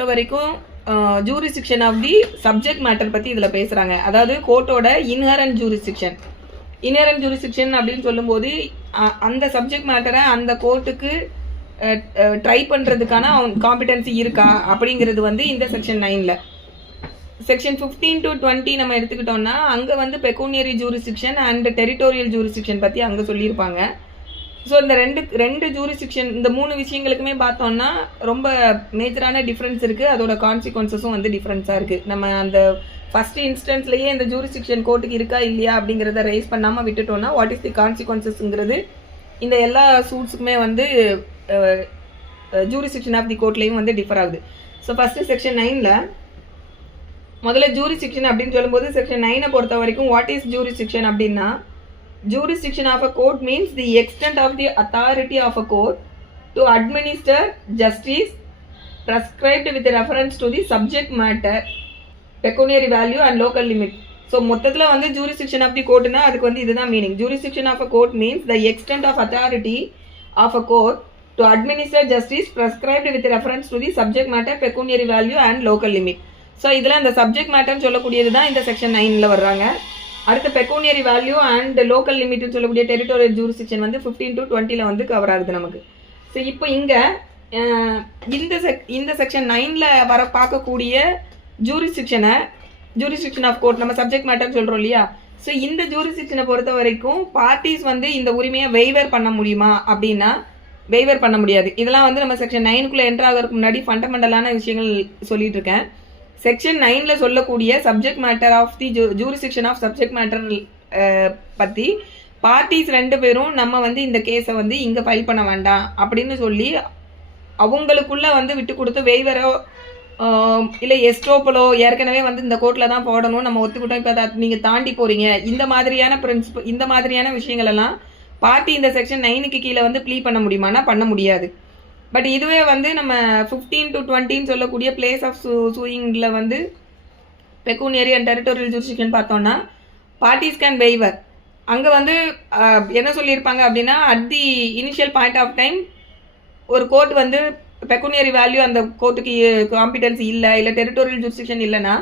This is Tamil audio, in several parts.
பொறுத்த வரைக்கும் jurisdiction of the subject matter பற்றி இதில் பேசுகிறாங்க. அதாவது கோர்ட்டோட இன்ஹரண்ட் ஜூரிஸ்டிக்ஷன் அப்படின்னு சொல்லும்போது அந்த சப்ஜெக்ட் மேட்டரை அந்த கோர்ட்டுக்கு ட்ரை பண்ணுறதுக்கான காம்பிடன்சி இருக்கா அப்படிங்கிறது வந்து இந்த செக்ஷன் 9ல். செக்ஷன் 15 to 20 நம்ம எடுத்துக்கிட்டோம்னா அங்கே வந்து பெக்கூனியரி ஜூரிஸ்டிக்ஷன் அண்ட் டெரிட்டோரியல் ஜூரிஸ்டிக்ஷன் பற்றி அங்கே சொல்லியிருப்பாங்க. ஸோ இந்த ரெண்டு ஜூரிஸ்டிக்ஷன் இந்த 3 விஷயங்களுக்குமே பார்த்தோம்னா ரொம்ப மேஜரான டிஃப்ரென்ஸ் இருக்குது. அதோட கான்சிக்வன்சஸும் வந்து டிஃப்ரென்ஸாக இருக்குது. நம்ம அந்த ஃபஸ்ட் இன்ஸ்டன்ஸ்லேயே இந்த ஜூரிஸ்டிக்ஷன் கோர்ட்டுக்கு இருக்கா இல்லையா அப்படிங்கிறத ரைஸ் பண்ணாமல் விட்டுட்டோம்னா வாட் இஸ் தி கான்சிக்வன்சஸ்ங்கிறது இந்த எல்லா சூட்ஸுக்குமே வந்து ஜூரிஸ்டிக்ஷன் ஆஃப் தி கோர்ட்லேயும் வந்து டிஃபர் ஆகுது. ஸோ ஃபஸ்ட்டு செக்ஷன் 9ல் முதல்ல ஜூரிஸ்டிக்ஷன் அப்படின்னு சொல்லும்போது செக்ஷன் 9 பொறுத்த வரைக்கும் வாட் இஸ் ஜூரிஸ்டிக்ஷன் அப்படின்னா jurisdiction of a court means the extent of the authority of a court to administer justice prescribed with reference to the subject matter, pecuniary value and local limit. So மொத்தத்துல வந்து jurisdiction of the court னா அதுக்கு வந்து இதுதான் meaning. Jurisdiction of a court means the extent of authority of a court to administer justice prescribed with reference to the subject matter, pecuniary value and local limit. So இதில் இந்த சப்ஜெக்ட் மேட்டர்னு சொல்லக்கூடியது தான் இந்த செக்ஷன் 9ல் வர்றாங்க. அடுத்த பெக்கூனியரி வேல்யூ அண்ட் லோக்கல் லிமிட்னு சொல்லக்கூடிய டெரிட்டோரியல் ஜூரிஸ்டிக்ஷன் வந்து 15 to 20 வந்து கவர் ஆகுது நமக்கு. ஸோ இப்போ இங்கே இந்த செக்ஷன் 9ல் வர பார்க்கக்கூடிய ஜூரிஸ்டிக்ஷன் ஆஃப் கோர்ட் நம்ம சப்ஜெக்ட் மேட்டர்னு சொல்கிறோம் இல்லையா. ஸோ இந்த ஜூரிஸ்டிக்ஷனை பொறுத்த வரைக்கும் பார்ட்டிஸ் வந்து இந்த உரிமையை வெய்வர் பண்ண முடியுமா அப்படின்னா வெய்வர் பண்ண முடியாது. இதெல்லாம் வந்து நம்ம செக்ஷன் 9க்குள்ளே என்ட்ரு ஆகிறதுக்கு முன்னாடி ஃபண்டமெண்டலான விஷயங்கள் சொல்லிட்டு இருக்கேன். செக்ஷன் 9ல் சொல்லக்கூடிய subject matter of the jurisdiction of subject matter பற்றி பார்ட்டிஸ் 2 பேரும் நம்ம வந்து இந்த கேஸை வந்து இங்கே ஃபைல் பண்ண வேண்டாம் அப்படின்னு சொல்லி அவங்களுக்குள்ளே வந்து விட்டு கொடுத்து வெய்வரோ இல்லை எஸ்டோப்பலோ ஏற்கனவே வந்து இந்த கோர்ட்டில் தான் போடணும் நம்ம ஒத்துக்கிட்டோம் இப்போ நீங்கள் தாண்டி போகிறீங்க இந்த மாதிரியான விஷயங்கள் எல்லாம் பார்ட்டி இந்த செக்ஷன் 9க்கு கீழே வந்து ப்ளீ பண்ண முடியுமானா பண்ண முடியாது. பட் இதுவே வந்து நம்ம 15 to 20 சொல்லக்கூடிய பிளேஸ் ஆஃப் சூயிங்கில் வந்து பெக்கூனியரி அண்ட் டெரிட்டோரியல் ஜூரிஸ்டிக்ஷன் பார்த்தோம்னா பார்ட்டிஸ் கேன் வெய்வர். அங்கே வந்து என்ன சொல்லியிருப்பாங்க அப்படின்னா at the initial point of time ஒரு கோர்ட் வந்து பெக்கூனியரி வேல்யூ அந்த கோர்ட்டுக்கு காம்பிடன்சி இல்லை டெரிட்டோரியல் ஜூரிஸ்டிக்ஷன் இல்லைன்னா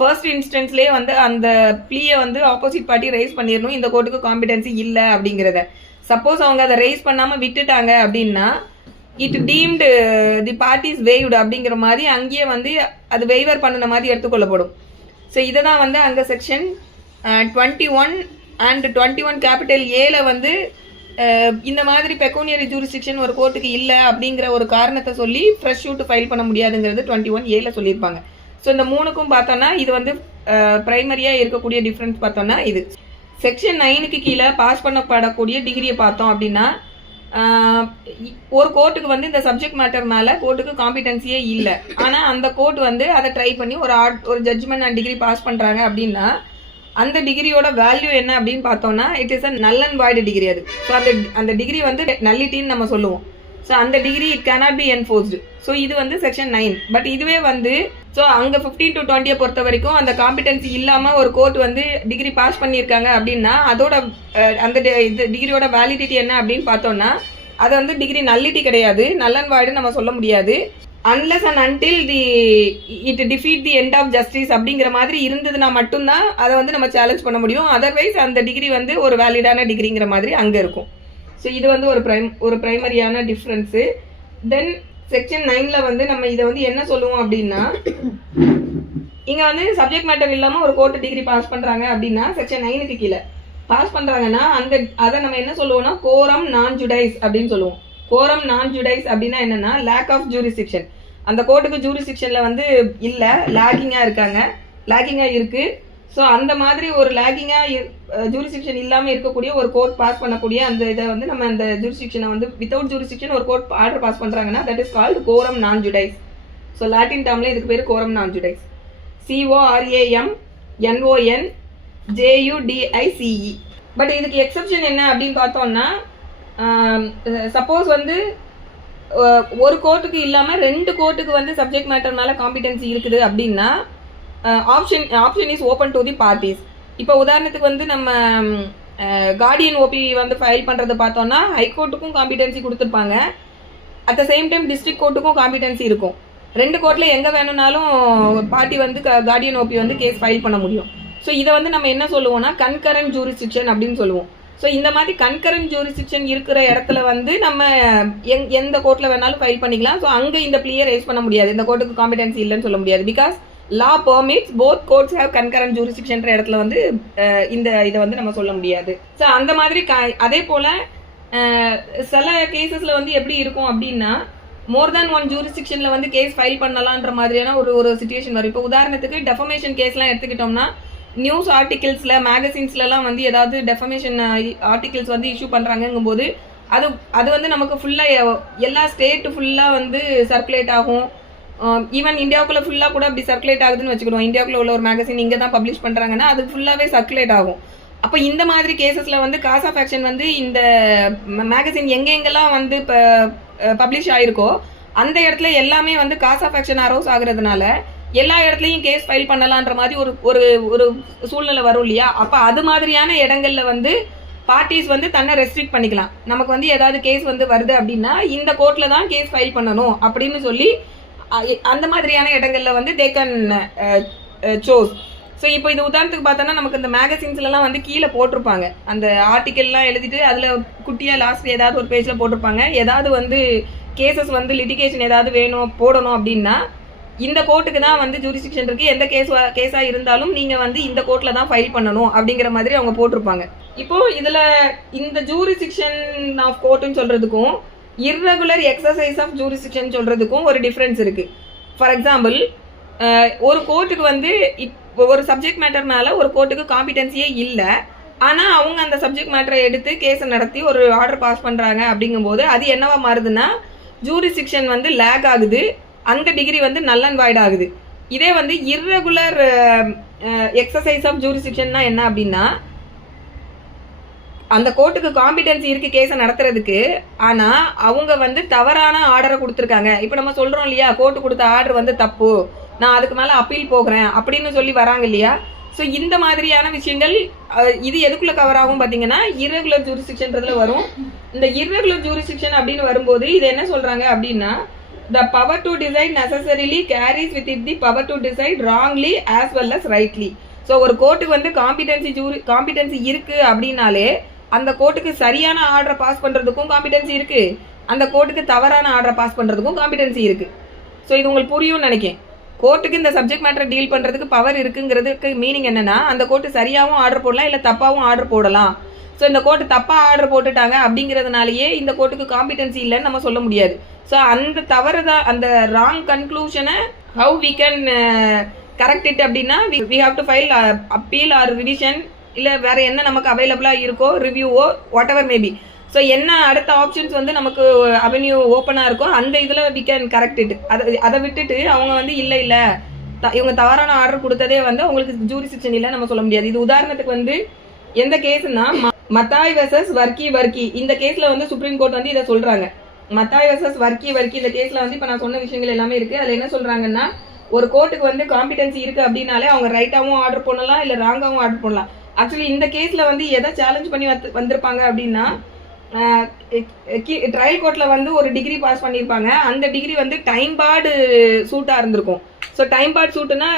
ஃபர்ஸ்ட் இன்ஸ்டன்ஸ்லேயே வந்து அந்த ப்ளீயை வந்து ஆப்போசிட் பார்ட்டி ரைஸ் பண்ணிடணும் இந்த கோர்ட்டுக்கு காம்பிடன்சி இல்லை அப்படிங்கிறத. சப்போஸ் அவங்க அதை ரைஸ் பண்ணாமல் விட்டுட்டாங்க அப்படின்னா இட் டீம்டு தி பார்ட்டிஸ் வெய்வ்டு அப்படிங்கிற மாதிரி அங்கேயே வந்து அது வெய்வர் பண்ணின மாதிரி எடுத்துக்கொள்ளப்படும். ஸோ இதை தான் வந்து அங்கே செக்ஷன் 21 அண்ட் 21 கேபிட்டல் ஏல வந்து இந்த மாதிரி பெக்கூனியரி ஜூரிஸ்டிக்ஷன் ஒரு கோர்ட்டுக்கு இல்லை அப்படிங்கிற ஒரு காரணத்தை சொல்லி ஃப்ரெஷ் ஷூட் ஃபைல் பண்ண முடியாதுங்கிறது 21 ஏல சொல்லியிருப்பாங்க. ஸோ இந்த 3க்கும் பார்த்தோன்னா இது வந்து ப்ரைமரியாக இருக்கக்கூடிய டிஃப்ரென்ஸ் பார்த்தோன்னா இது. செக்ஷன் 9க்கு கீழே பாஸ் பண்ணப்படக்கூடிய டிகிரியை பார்த்தோம் அப்படின்னா ஒரு கோர்ட்டுக்கு வந்து இந்த சப்ஜெக்ட் மேட்டர் மேலே கோர்ட்டுக்கு காம்பிடன்சியே இல்லை. ஆனால் அந்த கோர்ட் வந்து அதை ட்ரை பண்ணி ஒரு ஜட்ஜ்மெண்ட் அண்ட் டிகிரி பாஸ் பண்ணுறாங்க அப்படின்னா அந்த டிகிரியோட வேல்யூ என்ன அப்படின்னு பார்த்தோம்னா இட் இஸ் அ நல் அண்ட் வாய்டு டிகிரி. அது ஸோ அந்த டிகிரி வந்து நல்லிட்டின்னு நம்ம சொல்லுவோம். ஸோ அந்த degree it cannot be enforced. So இது வந்து செக்ஷன் 9. பட் இதுவே வந்து ஸோ அங்கே 15 to 20 பொறுத்த வரைக்கும் அந்த காம்பிடன்சி இல்லாமல் ஒரு கோர்ட் வந்து டிகிரி பாஸ் பண்ணியிருக்காங்க அப்படின்னா அதோட அந்த டிகிரியோட வேலிடிட்டி என்ன அப்படின்னு பார்த்தோம்னா அது வந்து டிகிரி நல்லிட்டி கிடையாது, நல் அண்ட் வாய்டு நம்ம சொல்ல முடியாது. Unless and until it defeat the end of justice அப்படிங்கிற மாதிரி இருந்ததுன்னா மட்டும்தான் அதை வந்து நம்ம சேலஞ்ச் பண்ண முடியும். அதர்வைஸ் அந்த டிகிரி வந்து ஒரு வேலிடான டிகிரிங்கிற மாதிரி அங்கே இருக்கும். ஸோ இது வந்து ஒரு ப்ரைமரியான டிஃப்ரென்ஸு. தென் செக்ஷன் 9ல் வந்து நம்ம இதை வந்து என்ன சொல்லுவோம் அப்படின்னா இங்கே வந்து சப்ஜெக்ட் மேட்டர் இல்லாமல் ஒரு கோர்ட்டு டிகிரி பாஸ் பண்ணுறாங்க அப்படின்னா செக்ஷன் 9க்கு கீழே பாஸ் பண்ணுறாங்கன்னா அதை நம்ம என்ன சொல்லுவோம்னா கோரம் நான் ஜுடைஸ் அப்படின்னு சொல்லுவோம். கோரம் நான் ஜுடைஸ் அப்படின்னா என்னன்னா லேக் ஆஃப் ஜூரிஸ்டிக்ஷன். அந்த கோர்ட்டுக்கு ஜூரிஸ்டிக்ஷனில் வந்து இல்லை, லேக்கிங்காக இருக்குது. ஸோ அந்த மாதிரி ஒரு ஜூரிஸ்டிக்ஷன் இல்லாமல் இருக்கக்கூடிய ஒரு கோர்ட் பாஸ் பண்ணக்கூடிய அந்த இதை வந்து நம்ம அந்த ஜூரிஸ்டிக்ஷனை வந்து வித்தவுட் ஜூரிஸ்டிக்ஷன் ஒரு கோர்ட் ஆர்டர் பாஸ் பண்ணுறாங்கன்னா தட் இஸ் கால்டு கோரம் நான் ஜுடைஸ். ஸோ லாட்டின் டேர்மில் இதுக்கு பேர் கோரம் நான் ஜுடைஸ். CORAMNONJUDICE. பட் இதுக்கு எக்ஸப்ஷன் என்ன அப்படின்னு பார்த்தோம்னா சப்போஸ் வந்து ஒரு கோர்ட்டுக்கு இல்லாமல் 2 கோர்ட்டுக்கு வந்து சப்ஜெக்ட் மேட்டர் மேலே காம்பிடன்சி இருக்குது அப்படின்னா option is open to the parties. இப்போ உதாரணத்துக்கு வந்து நம்ம கார்டியன் ஓபி வந்து ஃபைல் பண்ணுறதை பார்த்தோம்னா ஹைகோர்ட்டுக்கும் காம்பிடன்சி கொடுத்துருப்பாங்க, at the same time district கோர்ட்டுக்கும் காம்பிடன்சி இருக்கும். 2 கோர்ட்ல எங்க வேணும்னாலும் பார்ட்டி வந்து கார்டியன் ஓபி வந்து கேஸ் ஃபைல் பண்ண முடியும். ஸோ இதை வந்து நம்ம என்ன சொல்லுவோம்னா கன்கரண்ட் ஜூரிஸ்டிக்ஷன் அப்படின்னு சொல்லுவோம். ஸோ இந்த மாதிரி கன்கரண்ட் ஜூரிஸ்டிக்ஷன் இருக்கிற இடத்துல வந்து நம்ம எந்த கோர்ட்ல வேணாலும் ஃபைல் பண்ணிக்கலாம். ஸோ அங்கே இந்த பிளியை ரைஸ் பண்ண முடியாது, இந்த கோர்ட்டுக்கு காம்பிடன்சி இல்லைன்னு சொல்ல முடியாது. Because law permits both courts have concurrent jurisdiction இடத்துல வந்து இந்த இதை வந்து நம்ம சொல்ல முடியாது. ஸோ அந்த மாதிரி அதே போல சில கேசஸ்ல வந்து எப்படி இருக்கும் அப்படின்னா மோர் தேன் 1 ஜூரிஸ்டிக்ஷன்ல வந்து கேஸ் ஃபைல் பண்ணலான்ற மாதிரியான ஒரு சிச்சுவேஷன் வரும். இப்போ உதாரணத்துக்கு டெஃபமேஷன் கேஸ்லாம் எடுத்துக்கிட்டோம்னா நியூஸ் ஆர்டிகிள்ஸ்ல மேகசின்ஸ்லாம் வந்து ஏதாவது டெஃபமேஷன் ஆர்டிகிள்ஸ் வந்து இஷ்யூ பண்றாங்கும் போது அது வந்து நமக்கு ஃபுல்லா எல்லா ஸ்டேட் ஃபுல்லா வந்து சர்க்குலேட் ஆகும். ஈவன் இந்தியாவுக்குள்ள ஃபுல்லா கூட அப்படி சர்க்குலேட் ஆகுதுன்னு வச்சுக்கிடுவோம். இந்தியாவுக்குள்ள உள்ள ஒரு மேகசின் இங்கே தான் பப்ளிஷ் பண்றாங்கன்னா அது ஃபுல்லாவே சர்க்குலேட் ஆகும். அப்போ இந்த மாதிரி கேசஸ்ல வந்து காஸ் ஆஃப் ஆக்ஷன் வந்து இந்த மேகசின் எங்கெங்கெல்லாம் வந்து பப்ளிஷ் ஆயிருக்கோ அந்த இடத்துல எல்லாமே வந்து காஸ் ஆஃப் ஆக்ஷன் அரோஸ் ஆகுறதுனால எல்லா இடத்துலையும் கேஸ் ஃபைல் பண்ணலான்ற மாதிரி ஒரு சூழ்நிலை வரும் இல்லையா. அப்போ அது மாதிரியான இடங்கள்ல வந்து பார்ட்டிஸ் வந்து தன்னை ரெஸ்ட்ரிக்ட் பண்ணிக்கலாம். நமக்கு வந்து ஏதாவது கேஸ் வந்து வருது அப்படின்னா இந்த கோர்ட்ல தான் கேஸ் ஃபைல் பண்ணணும் அப்படின்னு சொல்லி அந்த மாதிரியான இடங்கள்ல வந்து தே கேன் சோஸ். ஸோ இப்போ இது உதாரணத்துக்கு பார்த்தோன்னா நமக்கு இந்த மேகசின்ஸ்லாம் வந்து கீழே போட்டிருப்பாங்க, அந்த ஆர்டிக்கல்லாம் எழுதிட்டு அதில் குட்டியாக லாஸ்ட் ஏதாவது ஒரு பேஜில் போட்டிருப்பாங்க. ஏதாவது வந்து கேசஸ் வந்து லிட்டிகேஷன் ஏதாவது வேணும் போடணும் அப்படின்னா இந்த கோர்ட்டுக்கு தான் வந்து ஜூரிஸ்டிக்ஷன் இருக்குது, எந்த கேஸாக இருந்தாலும் நீங்கள் வந்து இந்த கோர்ட்டில் தான் ஃபைல் பண்ணணும் அப்படிங்கிற மாதிரி அவங்க போட்டிருப்பாங்க. இப்போ இதில் இந்த ஜூரிஸ்டிக்ஷன் ஆஃப் கோர்ட்டுன்னு சொல்கிறதுக்கும் இர்ரெகுலர் எக்ஸசைஸ் ஆஃப் ஜூரிஸ்டிக்ஷன் சொல்கிறதுக்கும் ஒரு டிஃப்ரென்ஸ் இருக்குது. ஃபார் எக்ஸாம்பிள் ஒரு கோர்ட்டுக்கு வந்து ஒரு சப்ஜெக்ட் மேட்டர் மேலே ஒரு கோர்ட்டுக்கு காம்பிடன்சியே இல்லை, ஆனால் அவங்க அந்த சப்ஜெக்ட் மேட்டரை எடுத்து கேஸை நடத்தி ஒரு ஆர்டர் பாஸ் பண்ணுறாங்க அப்படிங்கும்போது அது என்னவா மாறுதுன்னா ஜூரிஸ்டிக்ஷன் வந்து லேக் ஆகுது, அந்த டிகிரி வந்து நல் அண்ட் வாய்ட் ஆகுது. இதே வந்து இர்ரெகுலர் எக்ஸசைஸ் ஆஃப் ஜூரிஸ்டிக்ஷன்னா என்ன அப்படின்னா அந்த கோர்ட்டுக்கு காம்பிடன்சி இருக்கு கேஸை நடத்துறதுக்கு, ஆனால் அவங்க வந்து தவறான ஆர்டரை கொடுத்துருக்காங்க. இப்போ நம்ம சொல்கிறோம் இல்லையா, கோர்ட்டு கொடுத்த ஆர்டர் வந்து தப்பு, நான் அதுக்கு மேலே அப்பீல் போகிறேன் அப்படின்னு சொல்லி வராங்க இல்லையா. ஸோ இந்த மாதிரியான விஷயங்கள் இது எதுக்குள்ள கவர் ஆகும் பார்த்தீங்கன்னா இர்ரெகுலர் ஜூரிஸ்டிக்ஷன்றதுல வரும். இந்த இர்ரெகுலர் ஜூரிஸ்டிக்ஷன் அப்படின்னு வரும்போது இது என்ன சொல்கிறாங்க அப்படின்னா the power to decide necessarily carries with it the power to decide wrongly as well as rightly. So ஒரு கோர்ட்டுக்கு வந்து காம்பிடன்சி இருக்கு அப்படின்னாலே அந்த கோர்ட்டுக்கு சரியான ஆர்டரை பாஸ் பண்ணுறதுக்கும் காம்பிடன்சி இருக்கு, அந்த கோர்ட்டுக்கு தவறான ஆர்டரை பாஸ் பண்ணுறதுக்கும் காம்பிடன்சி இருக்கு. ஸோ இது உங்களுக்கு புரியும்னு நினைக்கிறேன். கோர்ட்டுக்கு இந்த சப்ஜெக்ட் மேட்டரை டீல் பண்ணுறதுக்கு பவர் இருக்குங்கிறதுக்கு மீனிங் என்னன்னா அந்த கோர்ட்டு சரியாகவும் ஆர்டர் போடலாம் இல்லை தப்பாகவும் ஆர்டர் போடலாம். ஸோ இந்த கோர்ட்டு தப்பாக ஆர்டர் போட்டுட்டாங்க அப்படிங்கிறதுனாலயே இந்த கோர்ட்டுக்கு காம்பிடன்சி இல்லைன்னு நம்ம சொல்ல முடியாது. ஸோ அந்த தவறு தான் அந்த ராங் கன்க்ளூஷனை how we can correct it அப்படின்னா we have to file appeal or revision, இல்லை வேற என்ன நமக்கு அவைலபிளாக இருக்கோ ரிவ்யூவோ வாட் எவர் மேபி. ஸோ என்ன அடுத்த ஆப்ஷன்ஸ் வந்து நமக்கு அவென்யூ ஓப்பனாக இருக்கோ அந்த இதில் வி கேன் கரெக்ட் இட். அதை விட்டுட்டு அவங்க வந்து இல்லை இவங்க தவறான ஆர்டர் கொடுத்ததே வந்து அவங்களுக்கு ஜூரிஸ்டிக்ஷன் இல்லை நம்ம சொல்ல முடியாது. இது உதாரணத்துக்கு வந்து எந்த கேஸ்னா மத்தாய் வெர்சஸ் வர்க்கி இந்த கேஸில் வந்து சுப்ரீம் கோர்ட் வந்து இதை சொல்கிறாங்க. மத்தாய் வெர்சஸ் வர்க்கி இந்த கேஸில் வந்து இப்போ நான் சொன்ன விஷயங்கள் எல்லாமே இருக்குது. அதில் என்ன சொல்கிறாங்கன்னா ஒரு கோர்ட்டுக்கு வந்து காம்பிடன்சி இருக்குது அப்படின்னாலே அவங்க ரைட்டாகவும் ஆர்டர் பண்ணலாம் இல்லை ராங்காகவும் ஆர்டர் பண்ணலாம். ஆக்சுவலி இந்த கேஸில் வந்து எதை சேலஞ்ச் பண்ணி வந்திருப்பாங்க அப்படின்னா ட்ரையல் கோர்ட்டில் வந்து ஒரு டிகிரி பாஸ் பண்ணியிருப்பாங்க, அந்த டிகிரி வந்து டைம் பார்டு சூட்டாக இருந்திருக்கும். ஸோ டைம் பார்டு சூட்டுனா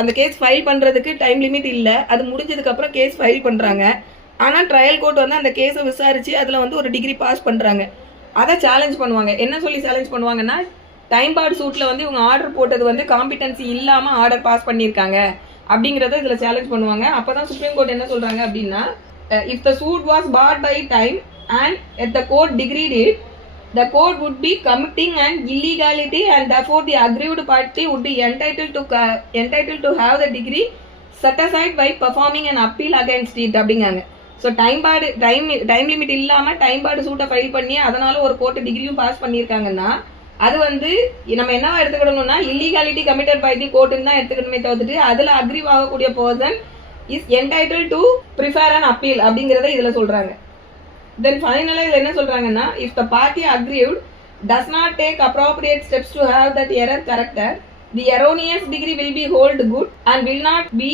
அந்த கேஸ் ஃபைல் பண்ணுறதுக்கு டைம் லிமிட் இல்லை, அது முடிஞ்சதுக்கப்புறம் கேஸ் ஃபைல் பண்ணுறாங்க. ஆனால் ட்ரையல் கோர்ட் வந்து அந்த கேஸை விசாரித்து அதில் வந்து ஒரு டிகிரி பாஸ் பண்ணுறாங்க. அதை சேலஞ்ச் பண்ணுவாங்க. என்ன சொல்லி சேலஞ்ச் பண்ணுவாங்கன்னா டைம் பார்டு சூட்டில் வந்து இவங்க ஆர்டர் போட்டது வந்து காம்பிடன்சி இல்லாமல் ஆர்டர் பாஸ் பண்ணியிருக்காங்க அப்படிங்கிறத இதில் சேலஞ்ச் பண்ணுவாங்க. அப்போ தான் சுப்ரீம் கோர்ட் என்ன சொல்கிறாங்க அப்படின்னா if the suit was barred by time and if the court decreed it, the court would be committing an illegality and therefore the aggrieved party would be entitled to have the degree set aside by performing an appeal against it அப்படிங்காங்க. ஸோ டைம் லிமிட் இல்லாமல் டைம் பார்டு சூட்டை ஃபைல் பண்ணி அதனால ஒரு கோர்ட் டிகிரியும் பாஸ் பண்ணியிருக்காங்கன்னா அது வந்து நம்ம என்னவா எடுத்துக்கிடணும்னா இல்லீகாலிட்டி கமிட்டட் பை தி கோர்ட்டுன்னு தான் எடுத்துக்கணுமே தவிர்த்துட்டு அதில் அக்ரீவ் ஆகக்கூடிய person is entitled to prefer an appeal அப்படிங்கிறத இதில் சொல்கிறாங்க. Then finally என்ன சொல்றாங்கன்னா if the party aggrieved does not take appropriate steps to have that error corrected, the erroneous degree will be held good and will not be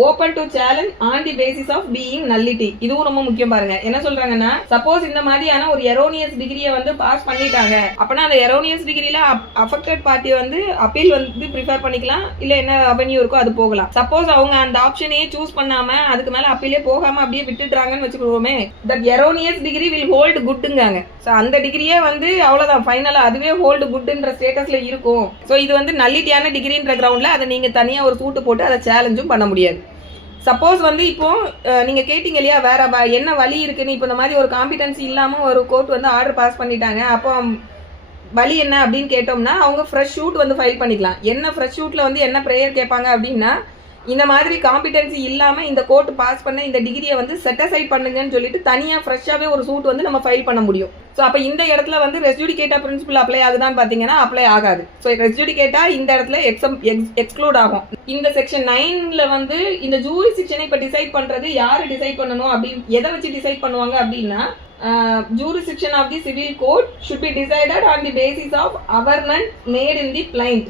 open to challenge on the basis of being nullity. இதுவும் ரொம்ப முக்கியம் பாருங்க. என்ன சொல்றாங்கன்னா, சப்போஸ் இந்த மாதிரியான ஒரு எரோனியஸ் டிகிரியை வந்து பாஸ் பண்ணிட்டாங்க அப்படின்னா அந்த எரோனியஸ் டிகிரியில அஃபெக்டட் பார்ட்டி வந்து அப்பீல் வந்து ப்ரிஃபர் பண்ணிக்கலாம், இல்ல என்ன அவென்யூ இருக்கோ அது போகலாம். சப்போஸ் அவங்க அந்த ஆப்ஷனையே சூஸ் பண்ணாம அதுக்கு மேல அப்பீலே போகாம அப்படியே விட்டுடுறாங்கன்னு வச்சுக்கோமே, that erroneous decree will hold குட்ங்காங்க. ஸோ அந்த டிகிரியே வந்து அவ்வளவுதான் ஃபைனலா அதுவே ஹோல்டு குட்ன்ற ஸ்டேட்டஸ்ல இருக்கும். ஸோ இது வந்து நல்லிட்டியான டிகிரின்ற கிரவுண்ட்ல அதை நீங்க தனியா ஒரு சூட்டு போட்டு அதை சேலஞ்சும் பண்ண முடியாது. சப்போஸ் வந்து இப்போ நீங்க கேட்டீங்க இல்லையா வேற என்ன வழி இருக்குன்னு, இப்போ இந்த மாதிரி ஒரு காம்பிடன்சி இல்லாம ஒரு கோர்ட் வந்து ஆர்டர் பாஸ் பண்ணிட்டாங்க, அப்போ வழி என்ன அப்படின்னு கேட்டோம்னா அவங்க ஃப்ரெஷ் ஷூட் வந்து ஃபைல் பண்ணிக்கலாம். என்ன ஃப்ரெஷ் ஷூட்ல வந்து என்ன ப்ரேயர் கேட்பாங்க அப்படின்னா, இந்த மாதிரி காம்பிடன்சி இல்லாம இந்த கோர்ட் பாஸ் பண்ண இந்த டிகிரியை வந்து செட்டசைட் பண்ணுங்கன்னு சொல்லிட்டு தனியா ஃப்ரெஷ்ஷாவே ஒரு சூட் வந்து நம்ம ஃபைல் பண்ண முடியும். ஸோ அப்போ இந்த இடத்துல வந்து ரெஸ்ஜுடிகேட்டா பிரின்சிபல் அப்ளை ஆகுதான்னு பார்த்தீங்கன்னா அப்ளை ஆகாது. ஸோ ரெஸ்ஜுடிகேட்டா இந்த இடத்துல எக்ஸ்க்ளூட் ஆகும். இந்த செக்ஷன் 9ல வந்து இந்த ஜூரிஸ்டிக்ஷனை இப்போ டிசைட் பண்றது யாரு டிசைட் பண்ணணும் அப்படின்னு எதை வச்சு டிசைட் பண்ணுவாங்க அப்படின்னா, jurisdiction of the civil court should be decided on the basis of averment made in the plaint.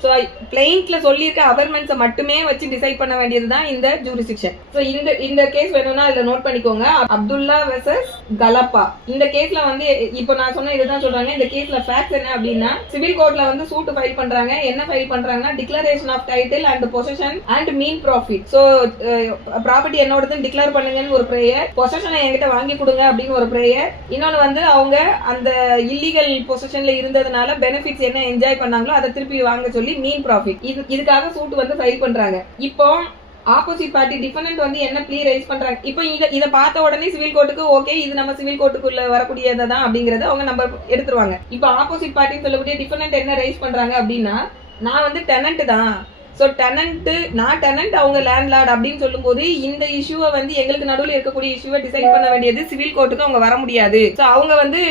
So பிளைண்ட்ல சொல்லியிருக்க அவர்மெண்ட்ஸை மட்டுமே வச்சு டிசைட் பண்ண வேண்டியது தான் இந்த ஜூரிஸ்டிக்ஷன். ஸோ இந்த கேஸ் வேணும்னா அதில் நோட் பண்ணிக்கோங்க. அப்துல்லா வெர்சஸ் கலப்பா. இந்த கேஸ்ல வந்து இப்போ நான் சொன்ன இதுதான் சொல்றாங்க. இந்த கேஸ்ல ஃபேக்ட்ஸ் என்ன அப்படின்னா, சிவில் கோர்ட்ல வந்து சூட் ஃபைல் பண்றாங்க. என்ன ஃபைல் பண்றாங்கன்னா, declaration of title and possession and மீன் ப்ராஃபிட். ஸோ ப்ராப்பர்ட்டி என்னோடதுன்னு டிக்ளேர் பண்ணுங்கன்னு ஒரு ப்ரேயர், பொசஷனை என்கிட்ட வாங்கி கொடுங்க அப்படின்னு ஒரு ப்ரேயர், இன்னொன்று வந்து அவங்க அந்த இல்லீகல் பொசஷன்ல இருந்ததுனால பெனிஃபிட்ஸ் என்ன என்ஜாய் பண்ணாங்களோ அதை திருப்பி வாங்க சொல்லி மீன் ப்ராஃபிட். இதுக்காக சூட் வந்து ஃபைல் பண்றாங்க. இப்போ ஆப்போசிட் பார்ட்டி டிஃபெண்டன்ட் வந்து என்ன ப்ளீ ரைஸ் பண்றாங்க. இப்போ இதை பார்த்த உடனே சிவில் கோர்ட்டுக்கு ஓகே இது நம்ம சிவில் கோர்ட்டுக்குள்ள வரக்கூடியதான் அப்படிங்கறத அவங்க நம்பர் எடுத்துருவாங்க. இப்போ ஆப்போசிட் பார்ட்டி சொல்லக்கூடிய டிஃபெண்டன்ட் என்ன ரைஸ் பண்றாங்க அப்படின்னா, நான் வந்து டெனன்ட் தான், ஸோ நான் டெனன்ட் அவங்க லேண்ட்லார்ட் அப்படின்னு சொல்லும்போது இந்த இஷ்யூவை வந்து எங்களுக்கு நடுவில் இருக்கக்கூடிய இஷ்யூவை டிசைட் பண்ண வேண்டியது சிவில் கோர்ட்டுக்கு அவங்க வர முடியாது. ஸோ அவங்க வந்து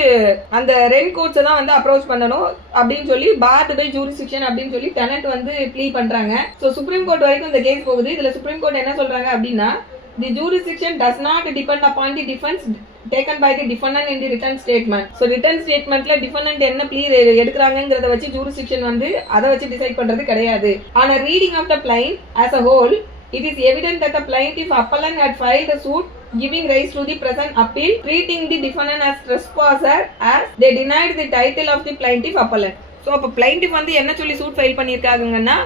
அந்த ரெண்ட் கோர்ட்ஸை தான் வந்து அப்ரோச் பண்ணணும் அப்படின்னு சொல்லி பார்டு பை ஜூரிஸ்டிக்ஷன் அப்படின்னு சொல்லி டெனன்ட் வந்து ப்ளீ பண்றாங்க. ஸோ சுப்ரீம் கோர்ட் வரைக்கும் இந்த கேஸ் போகுது. இதுல சுப்ரீம் கோர்ட் என்ன சொல்றாங்க அப்படின்னா, the jurisdiction does not depend upon the defense taken by the defendant in the written statement. So written statementல defendant என்ன plea எடுக்கறாங்கங்கறத வச்சு jurisdiction வந்து அத வச்சு டிசைட் பண்றது கிடையாது. On a reading of the plaint as a whole, it is evident that the plaintiff appellant had filed a suit giving rise to the present appeal, treating the defendant as trespasser as they denied the title of the plaintiff appellant. So அப்ப plaintiff வந்து என்ன சொல்லி சூட் ஃபைல் பண்ணிருக்காங்கன்னா,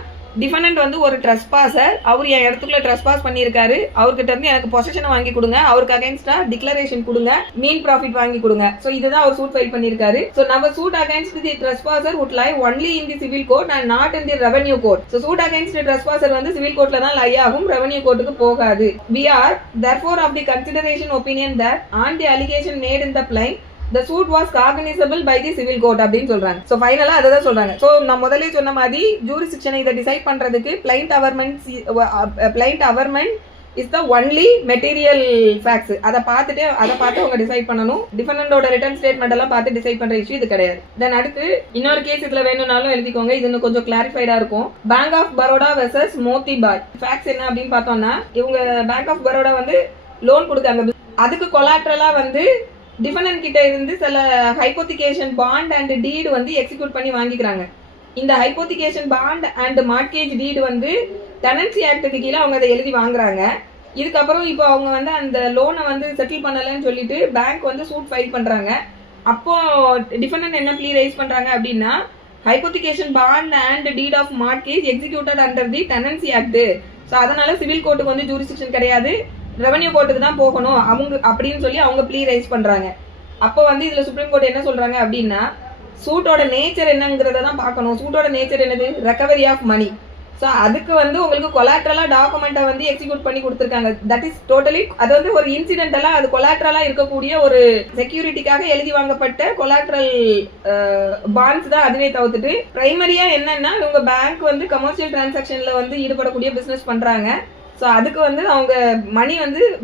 டிஃபெண்டன்ட் வந்து ஒரு ட்ரெஸ்பாசர், அவர் என் இடத்துக்குள்ள ட்ரெஸ்பாஸ் பண்ணியிருக்காரு, அவர்கிட்ட இருந்து எனக்கு பொசிஷனை வாங்கி கொடுங்க, அவருக்கு அகைன்ஸ்டா டிக்ளரேஷன் கொடுங்க, மீன் ப்ராஃபிட் வாங்கி கொடுங்க. ஸோ இதுதான் அவர் சூட் ஃபைல் பண்ணியிருக்காரு. ஸோ நம்ம suit against the trespasser would lie only in the civil court and not in the revenue court. So suit against trespasser வந்து சிவில் கோர்ட்ல தான் லை ஆகும், ரெவன்யூ கோர்ட்டுக்கு போகாது. We are therefore of the consideration opinion that on the allegation made in the plaint the suit was cognizable by the civil court அப்படின்னு சொல்றாங்க. சோ ஃபைனலா அததான் சொல்றாங்க. சோ நான் முதல்ல சொன்ன மாதிரி ஜூரிஸ்டிக்ஷனை இத டிசைட் பண்றதுக்கு plaint averment is the only material facts. அதை பார்த்து அவங்க டிசைட் பண்ணணும். டிஃபெண்டன்டோட ரிட்டன் ஸ்டேட்மெண்ட் எல்லாம் பார்த்து டிசைட் பண்ற இஷ்யூ இது கிடையாது. தென் அடுத்து இன்னொரு கேஸ் இதுல வேணும்னாலும் எழுதிக்கோங்க, இது இன்னும் கொஞ்சம் கிளாரிஃபைடா இருக்கும். Bank of Baroda versus Moti Bai. Facts என்ன அப்படின்னு பார்த்தோம்னா, இவங்க பேங்க் ஆஃப் பரோடா வந்து லோன் கொடுத்தாங்க. அதுக்கு கொலாட்ரலா வந்து டிஃபெண்டன்ட் கிட்ட இருந்து சில ஹைபோதிகேஷன் பாண்ட் அண்ட் டீடு வந்து எக்ஸிக்யூட் பண்ணி வாங்கிக்கிறாங்க. இந்த ஹைபோதிகேஷன் பாண்ட் அண்ட் மார்ட்கேஜ் டீடு வந்து டெனன்சி ஆக்டுக்கு கீழே அவங்க அதை எழுதி வாங்குறாங்க. இதுக்கப்புறம் இப்போ அவங்க வந்து அந்த லோனை வந்து செட்டில் பண்ணலன்னு சொல்லிட்டு பேங்க் வந்து சூட் ஃபைல் பண்றாங்க. அப்போ டிஃபெண்டன்ட் என்ன ப்ளீ ரைஸ் பண்றாங்க அப்படின்னா, hypothecation bond and deed of mortgage executed under the tenancy act. So அதனால சிவில் கோர்ட்டுக்கு வந்து ஜூரிஸ்டிக்ஷன் கிடையாது, ரெவன்யூ கோர்ட்டுக்கு தான் போகணும் அவங்க அப்படின்னு சொல்லி அவங்க ப்ளீ ரைஸ் பண்றாங்க. அப்போ வந்து இதுல சுப்ரீம் கோர்ட் என்ன சொல்றாங்க அப்படின்னா, சூட்டோட நேச்சர் என்னங்கிறத தான் பார்க்கணும். சூட்டோட நேச்சர் என்னது? Recovery of money. ஸோ அதுக்கு வந்து உங்களுக்கு கொலாட்ரலா டாக்குமெண்ட்டை வந்து எக்ஸிக்யூட் பண்ணி கொடுத்துருக்காங்க. தட் இஸ் டோட்டலி அது வந்து ஒரு இன்சிடென்டலா அது கொலாட்ரலா இருக்கக்கூடிய ஒரு செக்யூரிட்டிக்காக எழுதி வாங்கப்பட்ட கொலாட்ரல் பாண்ட்ஸ் தான். அதுவே தவிர்த்துட்டு பிரைமரியா என்னன்னா, இவங்க பேங்க் வந்து கமர்ஷியல் டிரான்சாக்ஷன்ல வந்து ஈடுபடக்கூடிய பிசினஸ் பண்றாங்க. ஸோ அதுக்கு வந்து அவங்க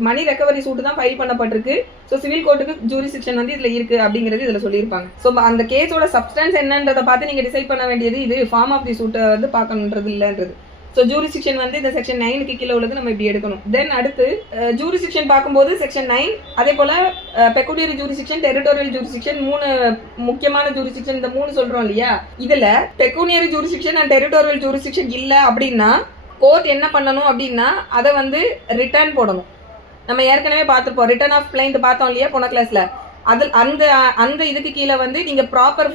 மணி ரெக்கவரி சூட்டு தான் ஃபைல் பண்ணப்பட்டிருக்கு. ஸோ சிவில் கோர்ட்டுக்கு ஜூரிஸ்டிக்ஷன் வந்து இதுல இருக்கு அப்படிங்கிறது இதுல சொல்லியிருப்பாங்க. ஸோ அந்த கேஸோட சப்ஸ்டன்ஸ் என்னன்றதை பார்த்து நீங்க டிசைட் பண்ண வேண்டியது இது ஃபார்ம் ஆஃப் தி சூட்டை வந்து பார்க்கணுன்றது இல்லைன்றது. ஸோ ஜூரிஸ்டிக்ஷன் வந்து இந்த செக்ஷன் 9க்கு கீழே உள்ளது நம்ம இப்படி எடுக்கணும். தென் அடுத்து ஜூரிஸ்டிக்ஷன் பார்க்கும்போது செக்ஷன் 9, அதே போல பெக்குலியரி ஜூரிஸ்டிக்ஷன், டெரிட்டோரியல் ஜூரிஸ்டிக்ஷன், 3 முக்கியமான ஜூரிஸ்டிக்ஷன், இந்த 3 சொல்றோம் இல்லையா. இதுல பெக்குலியரி ஜூரிஸ்டிக்ஷன் அண்ட் டெரிட்டோரியல் ஜூரிஸ்டிக்ஷன் இல்ல அப்படின்னா கோர்ட் என்ன பண்ணணும் அப்படின்னா அதை வந்து ரிட்டர்ன் போடணும். நம்ம ஏற்கனவே பார்த்துருப்போம், ரிட்டர்ன் ஆஃப் கிளைண்ட் பார்த்தோம் இல்லையா போன கிளாஸ்ல. அதில் அந்த இதுக்கு கீழே வந்து நீங்க ப்ராப்பர்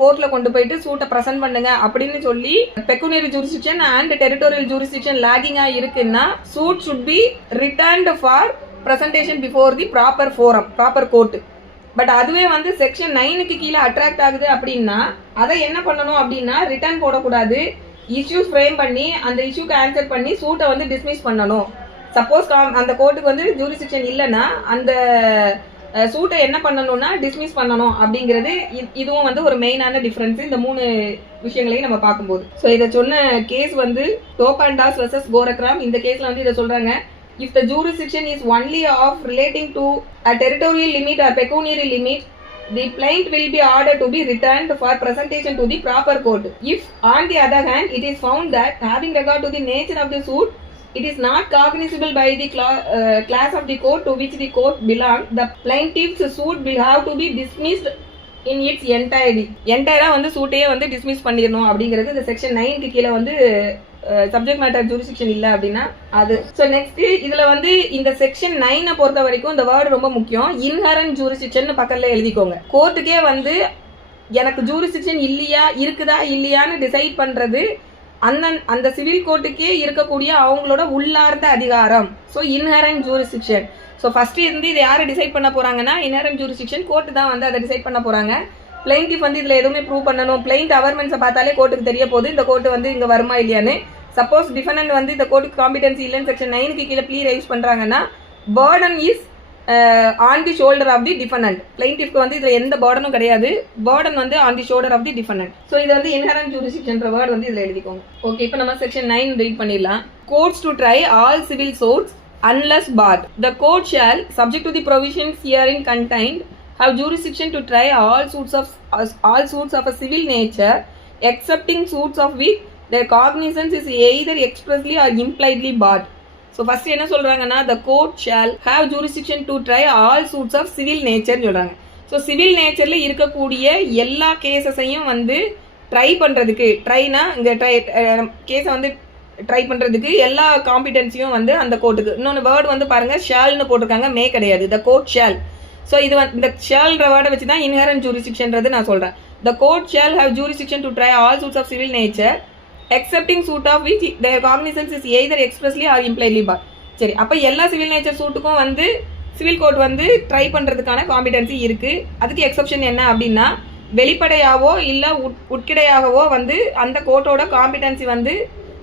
கோர்ட்ல கொண்டு போயிட்டு சூட்டை ப்ரெசென்ட் பண்ணுங்க அப்படின்னு சொல்லி pecuniary jurisdiction and territorial jurisdiction லாகிங்கா இருக்குன்னா suit should be returned for presentation before the proper forum, proper court. But அதுவே வந்து செக்ஷன் 9க்கு கீழே அட்ராக்ட் ஆகுது அப்படின்னா அதை என்ன பண்ணணும் அப்படின்னா ரிட்டர்ன் போடக்கூடாது, இஷ்யூஸ் ஃப்ரேம் பண்ணி அந்த இஷ்யூக்கு ஆன்சர் பண்ணி சூட்டை வந்து டிஸ்மிஸ் பண்ணணும். சப்போஸ் அந்த கோர்ட்டுக்கு வந்து ஜூரிஸ்டிக்ஷன் இல்லைன்னா அந்த சூட்டை என்ன பண்ணணும்னா டிஸ்மிஸ் பண்ணணும் அப்படிங்கிறது இதுவும் வந்து ஒரு மெயினான டிஃபரன்ஸ் இந்த 3 விஷயங்களையும் நம்ம பார்க்கும்போது. ஸோ இதை சொன்ன கேஸ் வந்து டோபாண்டாஸ் வெர்சஸ் கோரக்ராம். இந்த கேஸ்ல வந்து இதை சொல்றாங்க, if the jurisdiction is only of relating to a territorial limit or pecuniary limit, the plaint will be ordered to be returned for presentation to the proper court. If on the other hand it is found that having regard to the nature of the suit it is not cognizable by the class of the court to which the court belongs, the plaintiff's suit will have to be dismissed in its entirety. என்டையரா வந்து சூட்டையே வந்து டிஸ்மிஸ் பண்ணிடணும் அப்படிங்கிறது இந்த செக்ஷன் 9க்கு கீழே வந்து சப்ஜெக்ட் மேட்டர் ஜூரிஸ்டிக்ஷன் இல்லை அப்படின்னா அது. ஸோ நெக்ஸ்ட் இதுல வந்து இந்த செக்ஷன் 9 பொறுத்த வரைக்கும் இந்த வேர்டு ரொம்ப முக்கியம். இன்ஹரண்ட் ஜூரிஸ்டிக்ஷன் பக்கத்துல எழுதிக்கோங்க. கோர்ட்டுக்கே வந்து எனக்கு ஜூரிஸ்டிக்ஷன் இல்லையா இருக்குதா இல்லையான்னு டிசைட் பண்றது அந்த சிவில் கோர்ட்டுக்கே இருக்கக்கூடிய அவங்களோட உள்ளார்ந்த அதிகாரம். So inherent jurisdiction. So first இருந்து இதை யாரை டிசைட் பண்ண போறாங்கன்னா இன்ஹரண்ட் ஜூரிஸ்டிக்ஷன் கோர்ட்டு தான் வந்து அதை டிசைட் பண்ண போறாங்க. பிளைண்டிஃப் வந்து இதுல எதுவுமே ப்ரூவ் பண்ணணும், பிளைண்ட் அவர்மெண்ட்ஸை பார்த்தாலே கோர்ட்டுக்கு தெரிய போகுது இந்த கோர்ட்டு வந்து இங்க வருமா இல்லையான்னு. சப்போஸ் டிஃபெண்டன்ட் வந்து இந்த கோர்ட்டுக்கு காம்பிடன்சி இல்லைன்னு செக்ஷன் 9க்கு கீழே ப்ளீ ரைஸ் பண்றாங்கன்னா burden is on the shoulder of the defendant. பிளைண்டிஃப்க்கு வந்து இதுல எந்த பர்டனும் கிடையாது, பர்டன் வந்து on the shoulder of the defendant. So இது வந்து இன்ஹரண்ட் ஜூரிஸ்டிக்ஷன் வேர்ட் வந்து இதுல எழுதிக்கோங்க. ஓகே, இப்போ நம்ம செக்ஷன் 9 ரீட் பண்ணிடலாம். Courts to try all civil suits unless barred. The court shall, subject to the provisions herein contained, have jurisdiction to try all suits of a civil nature, excepting suits of which their cognizance is either expressly or impliedly barred. So first என்ன சொல்றாங்கன்னா the court shall have jurisdiction to try all suits of civil nature சொல்றாங்க. ஸோ சிவில் நேச்சர்ல இருக்கக்கூடிய எல்லா கேசஸையும் வந்து ட்ரை பண்றதுக்கு, ட்ரைனா இங்க கேஸை வந்து ட்ரை பண்றதுக்கு எல்லா காம்பிடன்சியும் வந்து அந்த கோர்ட்டுக்கு. இன்னொன்று வேர்டு வந்து பாருங்க ஷால்னு போட்டிருக்காங்க, மே கிடையாது, த கோர்ட் ஷால். ஸோ இது வந்து இந்த ஷால்ன்ற வேர்டை வச்சு தான் இன்ஹரண்ட் ஜூரிஸ்டிக்ஷன்றது நான் சொல்றேன். The court shall have jurisdiction to try all suits of civil nature excepting suit of which their cognizance is either expressly or impliedly barred. சரி, அப்போ எல்லா சிவில் நேச்சர் சூட்டுக்கும் வந்து சிவில் கோர்ட் வந்து ட்ரை பண்றதுக்கான காம்பிடன்சி இருக்கு. அதுக்கு எக்ஸப்ஷன் என்ன அப்படின்னா வெளிப்படையாவோ இல்லை உட்கிடையாகவோ வந்து அந்த கோர்ட்டோட காம்பிடன்சி வந்து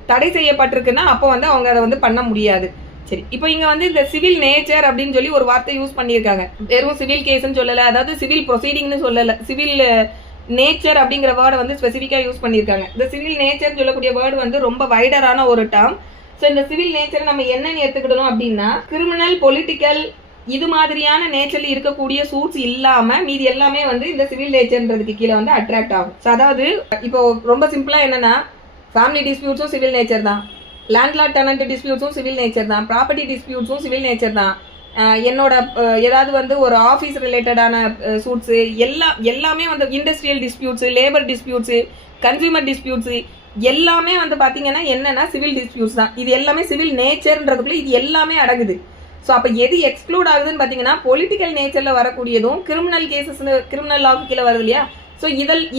தடை செய்யப்பட்டிருக்குன்னா அப்போ வந்து அவங்க அதை வந்து பண்ண முடியாது. சரி, இப்போ இங்க வந்து இந்த சிவில் நேச்சர் அப்படின்னு சொல்லி ஒரு வார்த்தை யூஸ் பண்ணியிருக்காங்க. வெறும் சிவில் கேஸ்ன்னு சொல்லலை, அதாவது சிவில் ப்ரொசீடிங்னு சொல்லலை, சிவில் நேச்சர் அப்படிங்கிற வேர்டை வந்து ஸ்பெசிஃபிக்கா யூஸ் பண்ணியிருக்காங்க. இந்த சிவில் நேச்சர் சொல்லக்கூடிய வேர்டு வந்து ரொம்ப வைடரான ஒரு டேர்ம். ஸோ இந்த சிவில் நேச்சர் நம்ம என்னன்னு எடுத்துக்கிடணும் அப்படின்னா கிரிமினல், பொலிட்டிக்கல் இது மாதிரியான நேச்சர்ல இருக்கக்கூடிய சூட்ஸ் இல்லாம மீதி எல்லாமே வந்து இந்த சிவில் நேச்சர்ன்றதுக்கு கீழே வந்து அட்ராக்ட் ஆகும். ஸோ அதாவது இப்போ ரொம்ப சிம்பிளா என்னன்னா ஃபேமிலி டிஸ்பியூட்ஸும் சிவில் நேச்சர் தான், லேண்ட்லார்ட் டெனன்ட் டிஸ்பியூட்ஸும் சிவில் நேச்சர் தான், ப்ராப்பர்ட்டி டிஸ்பியூட்ஸும் சிவில் நேச்சர் தான், என்னோட ஏதாவது வந்து ஒரு ஆஃபீஸ் ரிலேட்டடான சூட்ஸு எல்லாமே வந்து இண்டஸ்ட்ரியல் டிஸ்பியூட்ஸு, லேபர் டிஸ்பியூட்ஸு, கன்சியூமர் டிஸ்பியூட்ஸு எல்லாமே வந்து பார்த்தீங்கன்னா என்னன்னா சிவில் டிஸ்பியூட்ஸ் தான். இது எல்லாமே சிவில் நேச்சர்ன்றதுக்குள்ள இது எல்லாமே அடங்குது. ஸோ அப்போ எது எக்ஸ்க்ளூட் ஆகுதுன்னு பார்த்தீங்கன்னா பொலிட்டிக்கல் நேச்சரில் வரக்கூடியதும் கிரிமினல் கேசஸ், கிரிமினல் லாக்கு கீழே வருது இல்லையா. ஸோ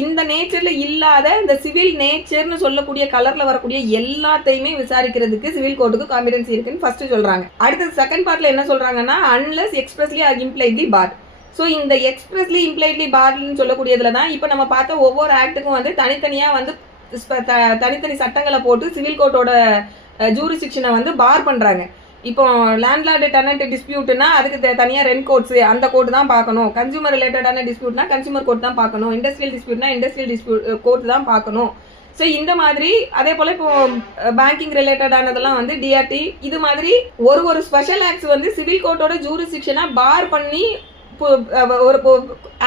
இந்த நேச்சர்ல இல்லாத இந்த சிவில் நேச்சர்னு சொல்லக்கூடிய கலர்ல வரக்கூடிய எல்லாத்தையுமே விசாரிக்கிறதுக்கு சிவில் கோர்ட்டுக்கு காம்பிடன்சி இருக்குன்னு ஃபர்ஸ்ட் சொல்றாங்க. அடுத்தது செகண்ட் பார்ட்ல என்ன சொல்றாங்கன்னா unless expressly or impliedly barred. So இந்த எக்ஸ்பிரஸ்லி இம்ப்ளைட்லி பார்ட்னு சொல்லக்கூடியதுல தான் இப்போ நம்ம பார்த்த ஒவ்வொரு ஆக்டுக்கும் வந்து தனித்தனியா வந்து தனித்தனி சட்டங்களை போட்டு சிவில் கோர்ட்டோட ஜூரிஸ்டிக்ஷனை வந்து பார் பண்றாங்க. இப்போ லேண்ட்லார்டு டெனன்ட் டிஸ்பியூட்னா அதுக்கு தனியாக ரெண்ட் கோர்ட்ஸ் அந்த கோர்ட் தான் பார்க்கணும், கன்சூமர் ரிலேட்டடான டிஸ்பியூட்னா கன்சூமர் கோர்ட் தான் பார்க்கணும், இண்டஸ்ட்ரியல் டிஸ்பியூட்னா இண்டஸ்ட்ரியல் டிஸ்பியூட் கோர்ட் தான் பார்க்கணும். ஸோ இந்த மாதிரி அதே போல் இப்போ பேங்கிங் ரிலேட்டடானதெல்லாம் வந்து டிஆர்டி இது மாதிரி ஒரு ஸ்பெஷல் ஆக்ட்ஸ் வந்து சிவில் கோர்ட்டோட ஜூரிஸ்டிக்ஷனை பார் பண்ணி ஒரு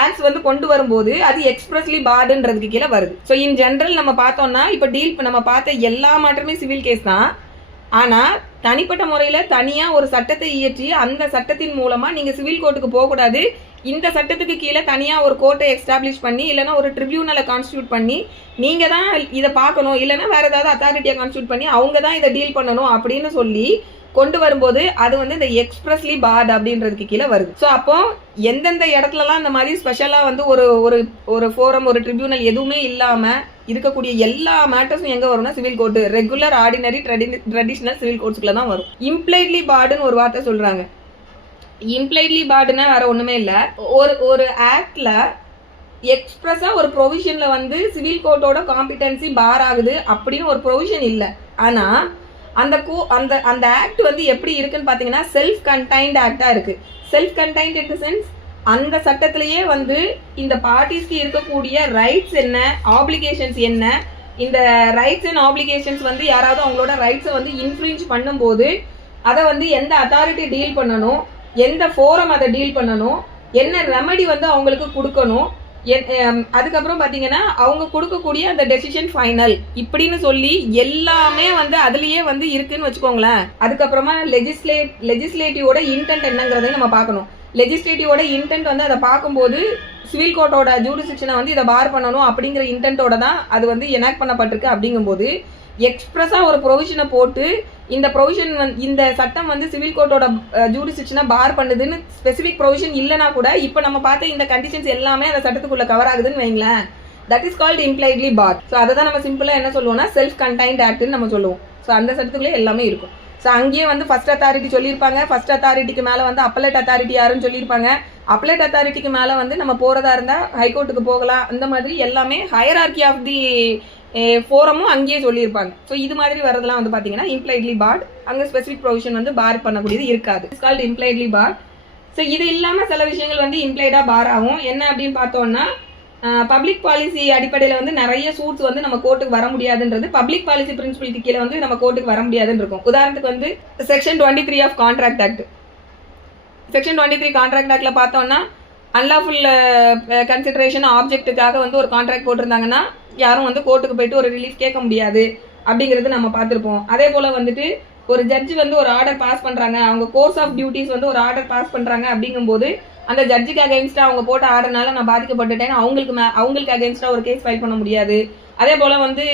ஆக்ட்ஸ் வந்து கொண்டு வரும்போது அது எக்ஸ்பிரஸ்லி பார்டுன்றதுக்கு கீழே வருது. ஸோ இன் ஜென்ரல் நம்ம பார்த்தோம்னா இப்போ நம்ம பார்த்த எல்லா மாற்றமே சிவில் கேஸ் தான். ஆனால் தனிப்பட்ட முறையில் தனியாக ஒரு சட்டத்தை இயற்றி அந்த சட்டத்தின் மூலமாக நீங்கள் சிவில் கோர்ட்டுக்கு போகக்கூடாது. இந்த சட்டத்துக்கு கீழே தனியாக ஒரு கோர்ட்டை எஸ்டாப்ளிஷ் பண்ணி இல்லைனா ஒரு ட்ரிபியூனலை கான்ஸ்டியூட் பண்ணி நீங்கள் தான் இதை பார்க்கணும், இல்லைனா வேறு ஏதாவது அத்தாரிட்டியை கான்ஸ்டியூட் பண்ணி அவங்க தான் இதை டீல் பண்ணணும் அப்படின்னு சொல்லி கொண்டு வரும்போது அது வந்து இந்த எக்ஸ்பிரஸ்லி பார்ட் அப்படின்றதுக்கு கீழே வருது. ஸோ அப்போ எந்தெந்த இடத்துலலாம் இந்த மாதிரி ஸ்பெஷலாக வந்து ஒரு ஒரு ஒரு ஃபோரம் ஒரு ட்ரிபியூனல் எதுவுமே இல்லாமல் இருக்கக்கூடிய எல்லா மேட்டர்ஸும் எங்கே வரும்னா civil court, regular ordinary traditional civil கோர்ட்ஸுக்குள்ள தான் வரும். இம்ப்ளைட்லி பார்டுன்னு ஒரு வார்த்தை சொல்கிறாங்க. இம்ப்ளைட்லி பார்டுன்னா வேற ஒன்றுமே இல்லை, ஒரு ஆக்டில் எக்ஸ்பிரஸாக ஒரு ப்ரொவிஷனில் வந்து சிவில் கோர்ட்டோட காம்பிடன்சி பார் ஆகுது அப்படின்னு ஒரு ப்ரொவிஷன் இல்லை. ஆனால் அந்த ஆக்ட் வந்து எப்படி இருக்குன்னு பார்த்தீங்கன்னா செல்ஃப் கண்டைன்ட் ஆக்டாக இருக்குது. Self contained in the sense அந்த சட்டத்திலேயே வந்து இந்த பார்ட்டிஸ்க்கு இருக்கக்கூடிய ரைட்ஸ் என்ன, ஆப்ளிகேஷன்ஸ் என்ன, இந்த ரைட்ஸ் அண்ட் ஆப்ளிகேஷன்ஸ் வந்து யாராவது அவங்களோட ரைட்ஸை வந்து இன்ஃப்ளூயன்ஸ் பண்ணும்போது அதை வந்து எந்த அத்தாரிட்டி டீல் பண்ணணும், எந்த ஃபோரம் அதை டீல் பண்ணணும், என்ன ரெமடி வந்து அவங்களுக்கு கொடுக்கணும், அதுக்கப்புறம் பார்த்தீங்கன்னா அவங்க கொடுக்கக்கூடிய அந்த டெசிஷன் ஃபைனல் இப்படின்னு சொல்லி எல்லாமே வந்து அதுலேயே வந்து இருக்குன்னு வச்சுக்கோங்களேன். அதுக்கப்புறமா லெஜிஸ்லேட்டிவோட இன்டென்ட் என்னங்கிறதையும் நம்ம பார்க்கணும். லெஜிஸ்லேட்டிவோட இன்டென்ட் வந்து அதை பார்க்கும்போது சிவில் கோர்ட்டோட ஜூரிஸ்டிக்ஷனை வந்து இதை பார் பண்ணணும் அப்படிங்கிற இன்டென்ட்டோட தான் அது வந்து எனாக்ட் பண்ணப்பட்டிருக்கு. அப்படிங்கும்போது எக்ஸ்பிரஸாக ஒரு ப்ரொவிஷனை போட்டு இந்த ப்ரொவிஷன் இந்த சட்டம் வந்து சிவில் கோர்ட்டோட ஜூரிஸ்டிக்ஷனை பார் பண்ணுதுன்னு ஸ்பெசிஃபிக் ப்ரொவிஷன் இல்லைனா கூட இப்போ நம்ம பார்த்த இந்த கண்டிஷன்ஸ் எல்லாமே அந்த சட்டத்துக்குள்ள கவர் ஆகுதுன்னு வைங்களேன். That is called impliedly barred. So அதை தான் நம்ம சிம்பிளாக என்ன சொல்லுவோம்னா செல்ஃப் கண்டைன்ட் ஆக்ட்னு நம்ம சொல்லுவோம். ஸோ அந்த சட்டத்துக்குள்ளே எல்லாமே இருக்கும். ஸோ அங்கேயே வந்து ஃபர்ஸ்ட் அத்தாரிட்டி சொல்லியிருப்பாங்க, ஃபர்ஸ்ட் அத்தாரிட்டிக்கு மேலே வந்து அப்பலேட் அத்தாரிட்டி யாருன்னு சொல்லியிருப்பாங்க, அப்பலேட் அத்தாரிட்டிக்கு மேலே வந்து நம்ம போகிறதா இருந்தால் ஹைகோர்ட்டுக்கு போகலாம். அந்த மாதிரி எல்லாமே ஹையரார்கி ஆஃப் தி ஃபோரமும் அங்கேயே சொல்லியிருப்பாங்க. ஸோ இது மாதிரி வரதெல்லாம் வந்து பார்த்தீங்கன்னா இம்ப்ளைட்லி பார்ட். அங்கே ஸ்பெசிஃபிக் ப்ரொவிஷன் வந்து பார் பண்ணக்கூடியது இருக்காது. It's called impliedly barred. So இது இல்லாமல் சில விஷயங்கள் வந்து இம்ப்ளைடாக பார் ஆகும். என்ன அப்படின்னு பார்த்தோம்னா பப்ளிக் பாலிசி அடிப்படையில் வந்து நிறைய சூட்ஸ் வந்து நம்ம கோர்ட்டுக்கு வர முடியாதுன்றது பப்ளிக் பாலிசி பிரின்சிபலுக்கு கீழே வந்து நம்ம கோர்ட்டுக்கு வர முடியாதுன்னு இருக்கும். உதாரணத்துக்கு வந்து section 23 of contract act. Section 23 contract ஆக்ட்ல பார்த்தோம்னா அன்லாஃபுல் கன்சிடரேஷன் ஆப்ஜெக்ட்டுக்காக வந்து ஒரு கான்ட்ராக்ட் போட்டிருந்தாங்கன்னா யாரும் வந்து கோர்ட்டுக்கு போயிட்டு ஒரு ரிலீஃப் கேட்க முடியாது அப்படிங்கிறது நம்ம பார்த்துருப்போம். அதே போல் வந்துட்டு ஒரு ஜட்ஜி வந்து ஒரு ஆர்டர் பாஸ் பண்ணுறாங்க, அவங்க கோர்ஸ் ஆஃப் டியூட்டிஸ் வந்து ஒரு ஆர்டர் பாஸ் பண்ணுறாங்க அப்படிங்கும்போது அந்த ஜட்ஜுக்கு அகேன்ஸ்டாக அவங்க போட்ட ஆர்டர்னால நான் பாதிக்கப்பட்டுட்டேன், அவங்களுக்கு அகேன்ஸ்டாக ஒரு கேஸ் ஃபைல் பண்ண முடியாது. அதே போல் வந்து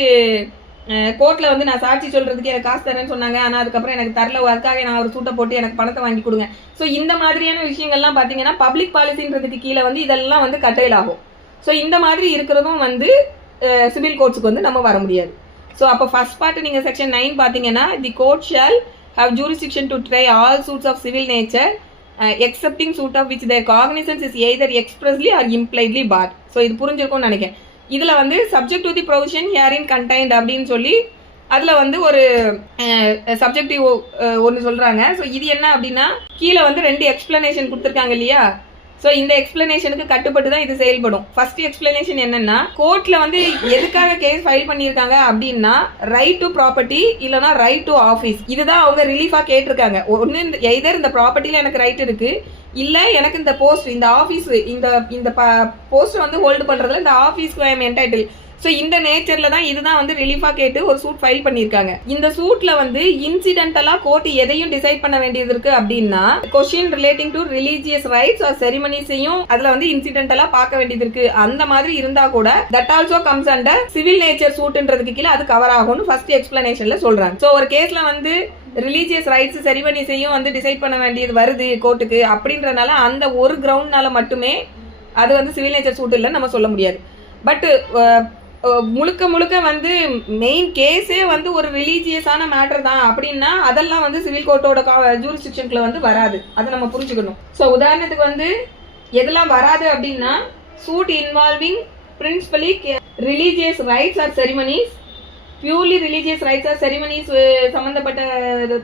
கோர்ட்டில் வந்து நான் சாட்சி சொல்கிறதுக்கு எனக்கு காசு தரேன்னு சொன்னாங்க, ஆனால் அதுக்கப்புறம் எனக்கு தரல, அதுக்காக நான் ஒரு சூட்டை போட்டு எனக்கு பணத்தை வாங்கி கொடுங்க. ஸோ இந்த மாதிரியான விஷயங்கள்லாம் பார்த்தீங்கன்னா பப்ளிக் பாலிசின்றதுக்கு கீழே வந்து இதெல்லாம் வந்து கட்டையில் ஆகும். ஸோ இந்த மாதிரி இருக்கிறதும் வந்து சிவில் கோர்ட்ஸுக்கு வந்து நம்ம வர முடியாது. ஸோ அப்போ ஃபர்ஸ்ட் பார்ட் நீங்கள் செக்ஷன் 9 பார்த்தீங்கன்னா the court shall have jurisdiction to try all suits of civil nature excepting suit of which their cognizance is either expressly or impliedly barred. So இது புரிஞ்சிருக்கும்னு நினைக்கிறேன். இதில் வந்து subject to the provision herein contained அப்படின்னு சொல்லி அதில் வந்து ஒரு சப்ஜெக்டிவ் ஒன்று சொல்கிறாங்க. ஸோ இது என்ன அப்படின்னா கீழே வந்து 2 எக்ஸ்பிளனேஷன் கொடுத்துருக்காங்க இல்லையா. ஸோ இந்த எக்ஸ்பிளனேஷனுக்கு கட்டுப்பட்டு தான் இது செயல்படும். ஃபர்ஸ்ட் எக்ஸ்பிளனேஷன் என்னன்னா கோர்ட்ல வந்து எதுக்காக கேஸ் ஃபைல் பண்ணியிருக்காங்க அப்படின்னா ரைட் டு ப்ராப்பர்ட்டி இல்லைனா ரைட் டு ஆஃபீஸ், இதுதான் அவங்க ரிலீஃபாக கேட்டிருக்காங்க. ஒன்று எதர் இந்த ப்ராப்பர்ட்டியில் எனக்கு ரைட் இருக்கு, இல்லை எனக்கு இந்த போஸ்ட் இந்த ஆஃபீஸ் இந்த போஸ்ட் வந்து ஹோல்டு பண்ணுறதுல இந்த ஆஃபீஸ்க்கு ஐ எம் என்டைட்டில். ஸோ இந்த நேச்சர்ல தான் இதுதான் வந்து ரிலீஃபாக கேட்டு ஒரு சூட் ஃபைல் பண்ணியிருக்காங்க. இந்த சூட்ல வந்து இன்சிடென்டலா கோர்ட் எதையும் டிசைட் பண்ண வேண்டியது இருக்கு அப்படின்னா question relating to religious rights or செரிமனிஸையும் அதுல வந்து இன்சிடென்டலா பார்க்க வேண்டியது இருக்கு. அந்த மாதிரி இருந்தா கூட that also comes under civil nature சூட்ன்றதுக்கு கீழே அது கவர் ஆகும்னு ஃபர்ஸ்ட் எக்ஸ்பிளனேஷன்ல சொல்றாங்க. ஸோ ஒரு கேஸ்ல வந்து ரிலீஜியஸ் ரைட்ஸ் செரிமனிஸையும் வந்து டிசைட் பண்ண வேண்டியது வருது கோர்ட்டுக்கு அப்படின்றனால அந்த ஒரு கிரவுண்ட்னால மட்டுமே அது வந்து சிவில் நேச்சர் சூட் இல்லைன்னு நம்ம சொல்ல முடியாது. பட் முழுக்க வந்து மெயின் கேஸே வந்து ஒரு ரிலீஜியஸான மேட்டர் தான் அப்படின்னா அதெல்லாம் வந்து சிவில் கோர்ட்டோட ஜூரிஸ்டிக்ஷன்ல வந்து வராது. அதை நம்ம புரிஞ்சுக்கணும். ஸோ உதாரணத்துக்கு வந்து எதெல்லாம் வராது அப்படின்னா suit involving principally religious rights or ceremonies, purely religious rights or ceremonies சம்பந்தப்பட்ட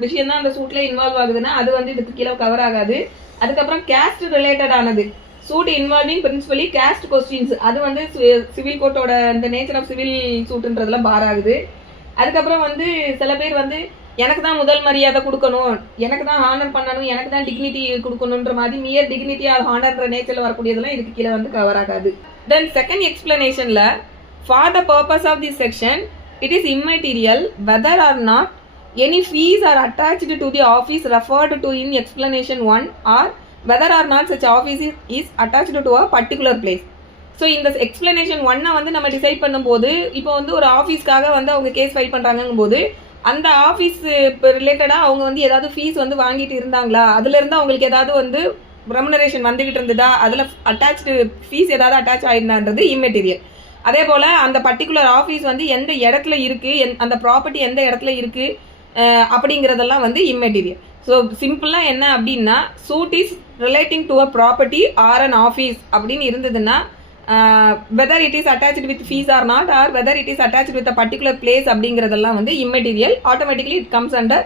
விஷயம் தான் அந்த சூட்ல இன்வால்வ் ஆகுதுன்னா அது வந்து இதுக்கு கீழே கவர் ஆகாது. அதுக்கப்புறம் கேஸ்ட் ரிலேட்டட் ஆனது suit involving principally caste questions அது வந்து சிவில் கோர்ட்டோட இந்த நேச்சர் ஆஃப் சிவில் சூட்டுன்றதுல பார் ஆகுது. அதுக்கப்புறம் வந்து சில பேர் வந்து எனக்கு தான் முதல் மரியாதை கொடுக்கணும், எனக்கு தான் ஹானர் பண்ணணும், எனக்கு தான் டிக்னிட்டி கொடுக்கணுன்ற மாதிரி மியர் டிக்னிட்டி ஆர் ஹானர்ன்ற நேச்சர்ல வரக்கூடியதெல்லாம் இதுக்கு கீழே வந்து கவர் ஆகாது. தென் செகண்ட் எக்ஸ்பிளனேஷன்ல for the purpose of the section it is immaterial whether or not any fees are attached to the office referred to in explanation 1 or whether or not such office is attached to a particular place. So இந்த எக்ஸ்பிளனேஷன் ஒன்னை வந்து நம்ம டிசைட் பண்ணும்போது இப்போ வந்து ஒரு ஆஃபீஸ்க்காக வந்து அவங்க கேஸ் ஃபைல் பண்ணுறாங்கும் போது அந்த ஆஃபீஸ் ரிலேட்டடாக அவங்க வந்து ஏதாவது ஃபீஸ் வந்து வாங்கிட்டு இருந்தாங்களா, அதுலேருந்து அவங்களுக்கு ஏதாவது வந்து ரெமுனரேஷன் வந்துகிட்டு இருந்ததா, அதில் அட்டாச்சு ஃபீஸ் ஏதாவது அட்டாச் ஆயிருந்தான்றது இம்மெட்டீரியல். அதே போல் அந்த பர்டிகுலர் ஆஃபீஸ் வந்து எந்த இடத்துல இருக்குது, அந்த ப்ராப்பர்ட்டி எந்த இடத்துல இருக்குது அப்படிங்கிறதெல்லாம் வந்து இம்மெட்டீரியல். ஸோ சிம்பிளாக என்ன அப்படின்னா, suit is relating to a property or an office அப்படின்னு இருந்ததுன்னா, whether it is attached with fees or not, or whether it is attached with a particular place அப்படிங்கிறதெல்லாம் வந்து immaterial. Automatically it comes under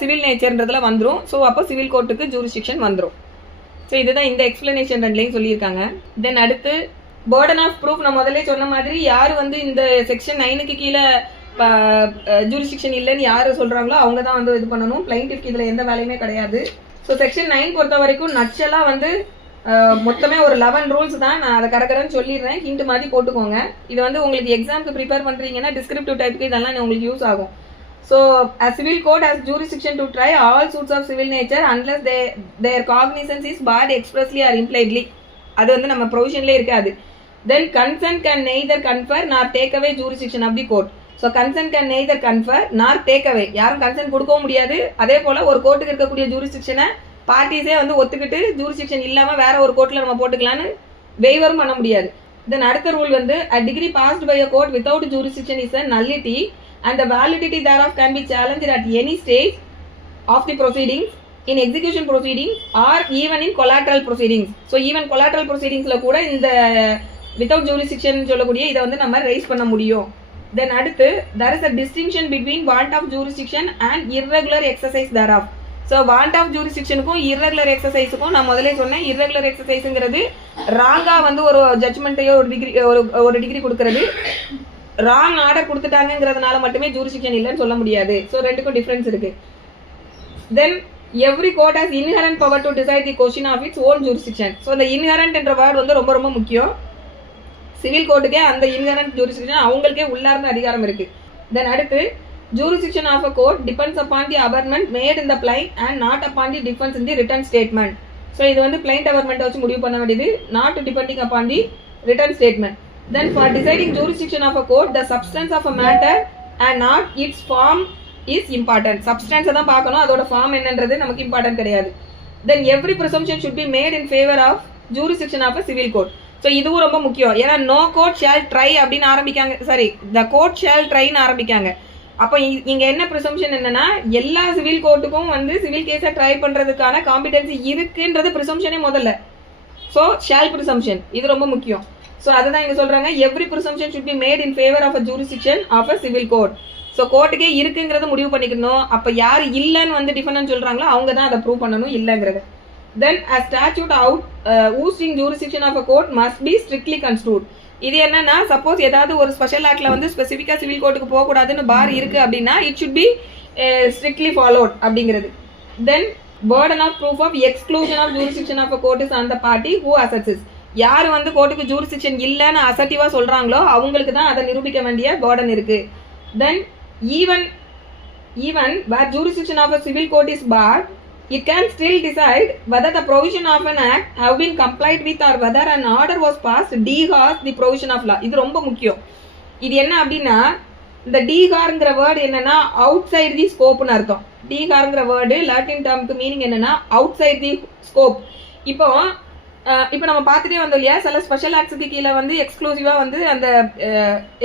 civil நேச்சர்ன்றதுல வந்துடும். ஸோ அப்போ சிவில் கோர்ட்டுக்கு ஜூரிஸ்டிக்ஷன் வந்துடும். ஸோ இதுதான் இந்த எக்ஸ்பிளனேஷன் ரெண்டுலையும் சொல்லியிருக்காங்க. தென் அடுத்து பர்டன் ஆஃப் ப்ரூஃப். நான் முதல்ல சொன்ன மாதிரி யார் வந்து இந்த செக்ஷன் 9க்கு கீழே ஜூரிஸ்டிக்ஷன் இல்லைன்னு யார் சொல்கிறாங்களோ அவங்க தான் வந்து இது பண்ணணும். பிளைண்டிஃப்க்கு இதில் எந்த வேலையுமே கிடையாது. ஸோ செக்ஷன் 9 பொறுத்த வரைக்கும் நட்சலாக வந்து மொத்தமே ஒரு 11 ரூல்ஸ் தான். நான் அதை கரெக்டாக சொல்லிடுறேன், ஹிண்ட் மாதிரி போட்டுக்கோங்க. இது வந்து உங்களுக்கு எக்ஸாமுக்கு ப்ரிப்பேர் பண்ணுறீங்கன்னா டிஸ்கிரிப்டிவ் டைப்புக்கு இதெல்லாம் உங்களுக்கு யூஸ் ஆகும். So a civil court has jurisdiction to try all suits of civil nature unless their cognizance is barred expressly or impliedly. அது வந்து நம்ம ப்ரொவிஷன்லேயே இருக்காது. Then consent can neither confer nor take away jurisdiction of the court. So consent can neither confer நார் டேக் அவே. யாரும் கன்சென்ட் கொடுக்கவும் முடியாது. அதே போல் ஒரு கோர்ட்டுக்கு இருக்கக்கூடிய ஜூரிஸ்டிக்ஷனை பார்ட்டிஸே வந்து ஒத்துக்கிட்டு ஜூரிஸ்டிக்ஷன் இல்லாமல் வேற ஒரு கோர்ட்டில் நம்ம போட்டுக்கலான்னு வெய்வரும் பண்ண முடியாது. தென் அடுத்த ரூல் வந்து a degree passed by a court without jurisdiction is a nullity and the validity thereof can be challenged at any stage of the proceedings, in execution proceedings or even in collateral proceedings. So even collateral proceedingsல கூட இந்த without jurisdiction சொல்லக்கூடிய இதை வந்து நம்ம ரைஸ் பண்ண முடியும். தென் அடுத்து there is a distinction between want of jurisdiction and irregular exercise thereof. So want of ஜூரிஸ்டிக்ஷனுக்கும் irregular எக்ஸசைஸுக்கும் நான் முதலே சொன்னேன், irregular எக்ஸசைஸுங்கிறது ராங்காக வந்து ஒரு ஜட்ஜ்மெண்ட்டையோ ஒரு டிகிரி கொடுக்கறது, ராங் ஆர்டர் கொடுத்துட்டாங்கிறதுனால மட்டுமே ஜூரிஸ்டிக்ஷன் இல்லைன்னு சொல்ல முடியாது. ஸோ ரெண்டுக்கும் டிஃப்ரென்ஸ் இருக்கு. Then every court has inherent power to decide the question of its own jurisdiction. So இந்த இன்ஹரண்ட் என்ற வேர்டு வந்து ரொம்ப ரொம்ப முக்கியம். சிவில் கோர்ட்டுக்கே அந்த இன்ஹரண்ட் ஜூரிஸ்டிக்ஷன் அவங்களுக்கே உள்ளார்ந்த அதிகாரம் இருக்கு. தென் அடுத்து jurisdiction of a court depends upon the averment made in the plaint and not upon the difference in the written statement. So இது வந்து plaint averment வச்சு முடிவு பண்ண வேண்டியது, not depending upon the written statement. Then for deciding jurisdiction of a court, the substance of a matter and not its form is important. Substance தான் பார்க்கணும், அதோட form என்னன்றது நமக்கு important கிடையாது. Then every presumption should be made in favor of jurisdiction of a civil court. So இதுவும் ரொம்ப முக்கியம். ஏன்னா no court shall try அப்படின்னு ஆரம்பிக்காங்க, சாரி the court shall tryன்னு ஆரம்பிக்காங்க. அப்போ இங்க என்ன ப்ரிசம்ஷன் என்னன்னா, எல்லா சிவில் கோர்ட்டுக்கும் வந்து சிவில் கேஸை ட்ரை பண்றதுக்கான காம்பிடன்சி இருக்குன்றது ப்ரிசம்ஷனே முதல்ல. ஸோ ஷால் ப்ரிசம்ஷன் இது ரொம்ப முக்கியம். ஸோ அதுதான் இங்க சொல்றாங்க, every presumption should be made in favour of a jurisdiction of a civil court. So கோர்ட்டுக்கே இருக்குங்கிறத முடிவு பண்ணிக்கணும். அப்போ யார் இல்லைன்னு வந்து டிஃபெண்டன்ட் சொல்றாங்களோ அவங்க தான் அதை ப்ரூவ் பண்ணணும் இல்லைங்கிறது. தென் a statute out ousting jurisdiction of a court must be strictly construed. இது என்னன்னா, சப்போஸ் ஏதாவது ஒரு ஸ்பெஷல் ஆக்ட்ல வந்து ஸ்பெசிஃபிக்கா சிவில் கோர்ட்டுக்கு போகக்கூடாதுன்னு பார் இருக்கு அப்படின்னா it should be strictly followed அப்படிங்கிறது. Then burden of proof of exclusion of jurisdiction of a court is on the party who asserts. யார் வந்து கோர்ட்டுக்கு ஜூரிஸ்டிக்ஷன் இல்லைன்னு அசட்டிவா சொல்றாங்களோ அவங்களுக்கு தான் அதை நிரூபிக்க வேண்டிய பர்டன் இருக்கு. தென் even where jurisdiction of a civil court is barred, it can still decide whether the provision of an act have been complied with or whether an order was passed dehaars the provision of law. இது ரொம்ப முக்கியம். இது என்ன அப்படின்னா, இந்த dehaarங்கிற வேர்டு என்னன்னா அவுட் சைட் தி ஸ்கோப்னு அர்த்தம். dehaarங்கிற வேர்டு லாட்டின் டேர்முக்கு மீனிங் என்னன்னா அவுட் சைட் தி ஸ்கோப். இப்போ நம்ம பார்த்துட்டே வந்தோம் இல்லையா, சில ஸ்பெஷல் ஆக்ட்ஸுக்கு கீழே வந்து எக்ஸ்க்ளூசிவா வந்து அந்த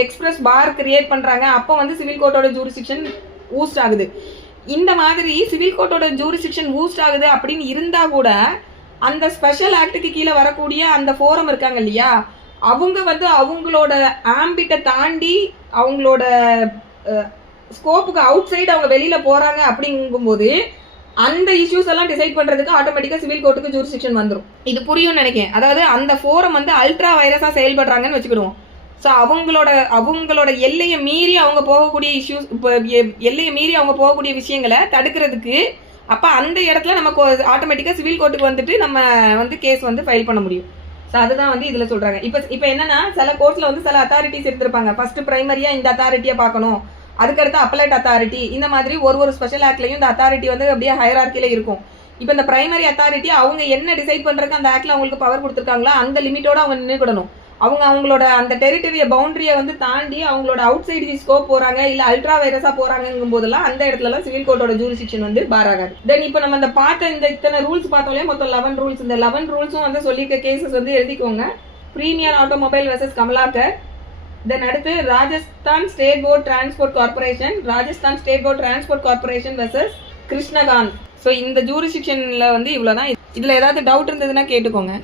எக்ஸ்பிரஸ் பார் கிரியேட் பண்றாங்க. அப்போ வந்து சிவில் கோர்ட்டோட ஜூரிஸ்டிக்ஷன் ஊஸ்ட் ஆகுது. இந்த மாதிரி சிவில் கோர்ட்டோட ஜூரிஸ்டிக்ஷன் ஊஸ்ட் ஆகுது அப்படின்னு இருந்தா கூட அந்த ஸ்பெஷல் ஆக்டுக்கு கீழே வரக்கூடிய அந்த ஃபோரம் இருக்காங்க இல்லையா, அவங்க வந்து அவங்களோட ஆம்பிட்டை தாண்டி அவங்களோட ஸ்கோப்புக்கு அவுட் சைடு அவங்க வெளியில போறாங்க அப்படிங்கும்போது அந்த இஷ்யூஸ் எல்லாம் டிசைட் பண்றதுக்கு ஆட்டோமேட்டிக்கா சிவில் கோர்ட்டுக்கு ஜூரிஸ்டிக்ஷன் வந்துடும். இது புரியும்னு நினைக்கிறேன். அதாவது அந்த ஃபோரம் வந்து அல்ட்ரா வைரஸா செயல்படுறாங்கன்னு வச்சுக்கிடுவோம். ஸோ அவங்களோட எல்லையை மீறி அவங்க போகக்கூடிய இஷ்யூஸ், இப்போ எல்லையை மீறி அவங்க போகக்கூடிய விஷயங்களை தடுக்கிறதுக்கு அப்போ அந்த இடத்துல நமக்கு ஆட்டோமேட்டிக்காக சிவில் கோர்ட்டுக்கு வந்துட்டு நம்ம வந்து கேஸ் வந்து ஃபைல் பண்ண முடியும். ஸோ அதுதான் வந்து இதில் சொல்கிறாங்க. இப்போ என்னன்னா, சில கோர்ட்ஸில் வந்து சில அத்தாரிட்டிஸ் எடுத்திருப்பாங்க. ஃபர்ஸ்ட் பிரைமரியாக இந்த அத்தாரிட்டியை பார்க்கணும், அதுக்கடுத்து அப்பலேட் அத்தாரிட்டி, இந்த மாதிரி ஒரு ஸ்பெஷல் ஆக்ட்லையும் இந்த அத்தாரிட்டி வந்து அப்படியே ஹையரார்க்கியில் இருக்கும். இப்போ இந்த பிரைமரி அத்தாரிட்டி அவங்க என்ன டிசைட் பண்றதுக்கு அந்த ஆக்ட்ல அவங்களுக்கு பவர் கொடுத்துருக்காங்களோ அந்த லிமிட்டோட அவங்க நின்றுக்கிடணும். அவங்க அவங்களோட அந்த டெரிட்டரிய பவுண்டரியை வந்து தாண்டி அவங்களோட அவுட் சைடு தி ஸ்கோப் போறாங்க இல்ல அல்ட்ரா வைரஸா போறாங்கும் போதெல்லாம் அந்த இடத்துலலாம் சிவில் கோர்ட்டோட ஜூரிஸ்டிக்ஷன் வந்து பார் ஆகாது. தென் இப்போ நம்ம இந்த பார்த்த இந்த இத்தனை ரூல்ஸ் பார்த்தோம்லே மொத்தம் 11 ரூல்ஸ். இந்த 11 ரூல்ஸும் வந்து சொல்லியிருக்க கேசஸ் வந்து எழுதிக்கோங்க. Premier automobile versus Kamalakar. தென் அடுத்து Rajasthan state board transport corporation, Rajasthan state board transport corporation versus Krishnakant. So இந்த ஜூரிஸ்டிக்ஷன்ல வந்து இவ்வளோதான். இதுல ஏதாவது டவுட் இருந்ததுன்னா கேட்டுக்கோங்க.